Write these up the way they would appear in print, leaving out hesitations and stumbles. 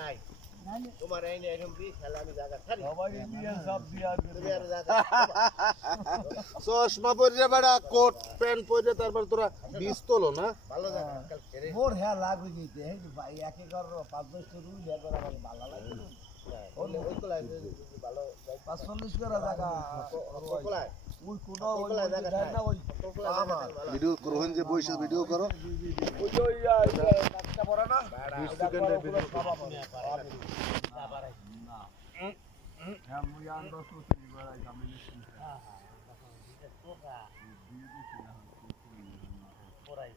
নাই তোমার এই নিয়ে এরকম বিষ খেলে আমি জায়গা ছাড়ি চশমা পরে বেড়া কোট প্যান্ট পরে তারপর তোরা বীজ তোলো না ভালো জায়গা কাল ফেরে মোর হ্যাঁ লাগবে যেতে ভাই একে কর 5-10 রুল হ্যাঁ করে আমার ভালো লাগে ওই কোলায় ভালো 45 করে জায়গা কোলায় ওই কোন কোলায় জায়গা না ওই ভিডিও করোন যে বইসা ভিডিও করো ওই যে ওই কাজটা পড়া না 20 সেকেন্ডের ভিডিও না হ্যাঁ মুই আন্দাজ করছি বড়াই জামিনে হ্যাঁ এটা তোরা দিয়ে দিছি না পড়াই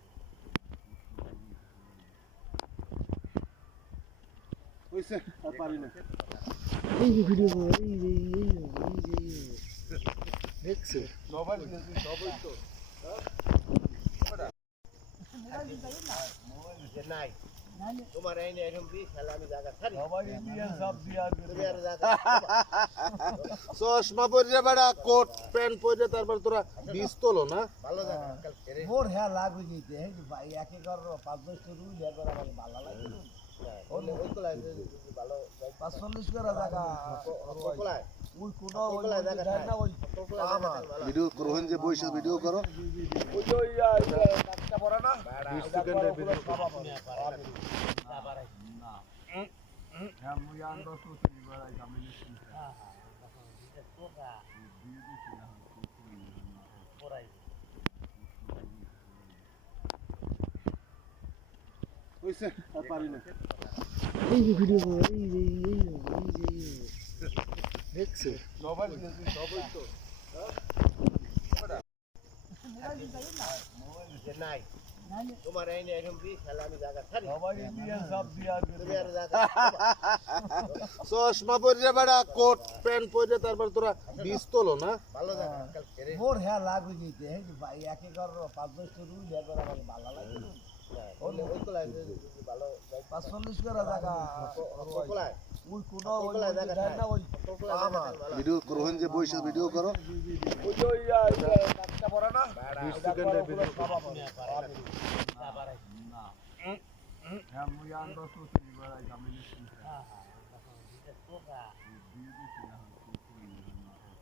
কইছে আর পারি না এই যে ভিডিও করে এই দেখছে সবাই তো নাই তোমার এই নিয়ে এরকম বিষ খেলে আমি জায়গা ছাড়ি চশমা পরে বেড়া কোট প্যান্ট পরে তারপর তোরা বীজ তোলো না ভালো জায়গা কাল ফেরে মোর হ্যাঁ লাগবে যেতে ভাই একে কর 5-10 রুল হ্যাঁ করে আমার ভালো লাগে ওই কোলায় ভালো 45 করে জায়গা কোলায় ওই কোন কোলায় জায়গা না ওই ভিডিও করোন যে বইসা ভিডিও করো ওই যে ওই কাজটা পড়া না 20 সেকেন্ডের ভিডিও না হ্যাঁ মুই আন্দাজ করছি বড়াই জামিনে হ্যাঁ এটা তোরা দিয়ে দিছি না পড়াই কইছে আর পারি না যে ভিডিও করে দেখছে সবাই তো নাই তোমার এই নিয়ে এরকম বিষ খেলে আমি জায়গা ছাড়ি চশমা পরে বেড়া কোট প্যান্ট পরে তারপর তোরা বীজ তোলো না ভালো জায়গা কাল ফেরে মোর হ্যাঁ লাগবে যেতে ভাই একে কর 5-10 রুল হ্যাঁ করে আমার ভালো লাগে ওই কোলায় ভালো 45 করে জায়গা কোলায় ওই কোন কোলায় জায়গা না ওই ভিডিও করোন যে বইসা ভিডিও করো ওই যে ওই কাজটা পড়া না 20 সেকেন্ডের ভিডিও না হ্যাঁ মুই আন্দাজ করছি বড়াই জামিনে হ্যাঁ এটা তোরা দিয়ে দিছি না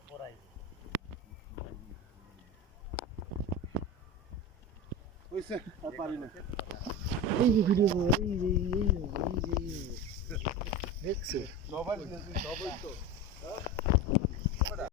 পড়াই কইছে আর পারি না এই যে ভিডিও করে দেখছে সবাই তো